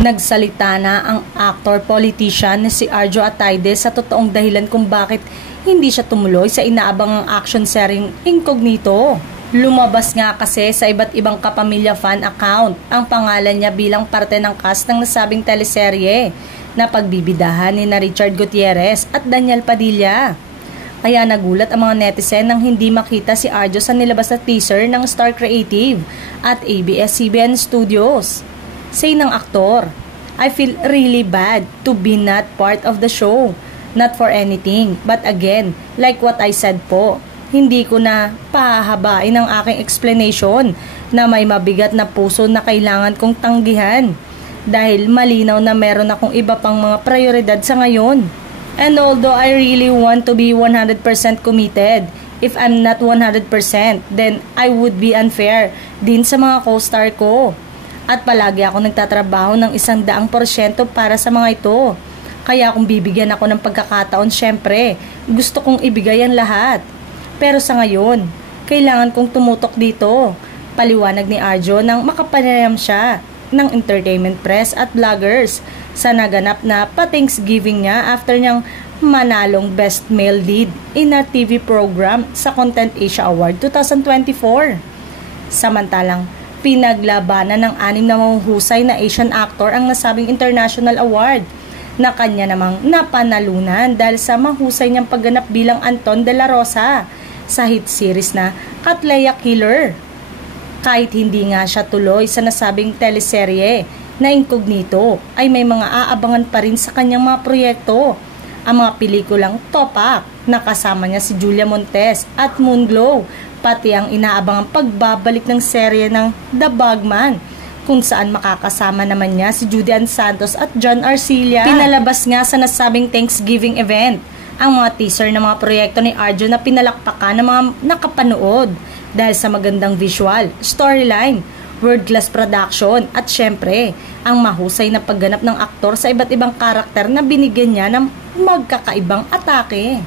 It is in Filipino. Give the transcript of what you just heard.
Nagsalita na ang actor-politician na si Arjo Atayde sa totoong dahilan kung bakit hindi siya tumuloy sa inaabangang action series Incognito. Lumabas nga kasi sa iba't ibang kapamilya fan account ang pangalan niya bilang parte ng cast ng nasabing teleserye na pagbibidahan ni Richard Gutierrez at Daniel Padilla. Kaya nagulat ang mga netizen nang hindi makita si Arjo sa nilabas na teaser ng Star Creative at ABS-CBN Studios. Say ng aktor, "I feel really bad to be not part of the show. Not for anything, but again, like what I said po, hindi ko na pahahabain ang aking explanation na may mabigat na puso na kailangan kong tanggihan dahil malinaw na meron akong iba pang mga prioridad sa ngayon. And although I really want to be 100% committed, if I'm not 100%, then I would be unfair din sa mga co-star ko. At palagi ako nagtatrabaho ng 100% para sa mga ito. Kaya kung bibigyan ako ng pagkakataon, syempre, gusto kong ibigay ang lahat. Pero sa ngayon, kailangan kong tumutok dito." Paliwanag ni Arjo nang makapanayam siya ng entertainment press at vloggers sa naganap na pa-Thanksgiving niya after niyang manalong Best Male Lead in a TV program sa Content Asia Award 2024. Samantalang, pinaglabanan ng 6 na mahuhusay na Asian actor ang nasabing international award na kanya namang napanalunan dahil sa mahusay niyang pagganap bilang Anton de la Rosa sa hit series na Katleya Killer. Kahit hindi nga siya tuloy sa nasabing teleserye na Incognito, ay may mga aabangan pa rin sa kanyang mga proyekto. Ang mga pelikulang Topak na kasama niya si Julia Montes at Moonglow, pati ang inaabangang pagbabalik ng serye ng The Bagman, kung saan makakasama naman niya si Judy Ann Santos at John Arcilla. Pinalabas nga sa nasabing Thanksgiving event ang mga teaser ng mga proyekto ni Arjo na pinalakpakan ng mga nakapanood dahil sa magandang visual, storyline, world-class production at syempre, ang mahusay na pagganap ng aktor sa iba't ibang karakter na binigyan niya ng magkakaibang atake.